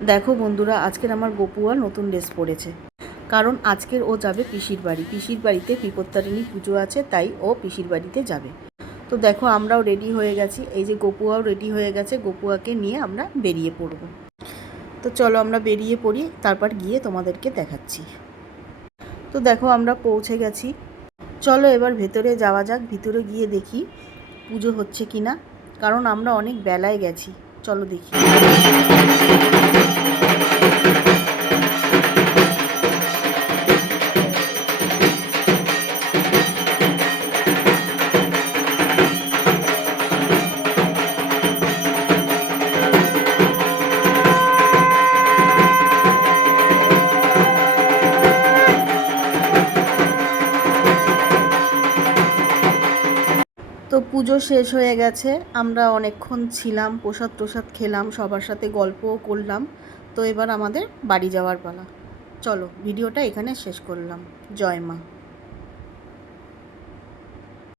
দেখো বন্ধুরা, আজকের আমার গপুয়া নতুন ড্রেস পরেছে, কারণ আজকের ও যাবে পিসির বাড়ি। পিসির বাড়িতে বিপত্তারিণী পুজো আছে, তাই ও পিসির বাড়িতে যাবে। তো দেখো, আমরাও রেডি হয়ে গেছি। এই যে গপুয়াও রেডি হয়ে গেছে, গপুয়াকে নিয়ে আমরা বেরিয়ে পড়ব। তো চলো আমরা বেরিয়ে পড়ি, তারপর গিয়ে তোমাদেরকে দেখাচ্ছি। তো দেখো, আমরা পৌঁছে গেছি। চলো এবার ভেতরে যাওয়া যাক, ভিতরে গিয়ে দেখি পুজো হচ্ছে কি না, কারণ আমরা অনেক বেলায় গেছি। চলো দেখি। তো পুজো শেষ হয়ে গেছে, আমরা অনেকক্ষণ ছিলাম, প্রসাদ টোসাদ খেলাম, সবার সাথে গল্পও করলাম। তো এবার আমাদের বাড়ি যাওয়ার পালা। চলো ভিডিওটা এখানে শেষ করলাম। জয় মা।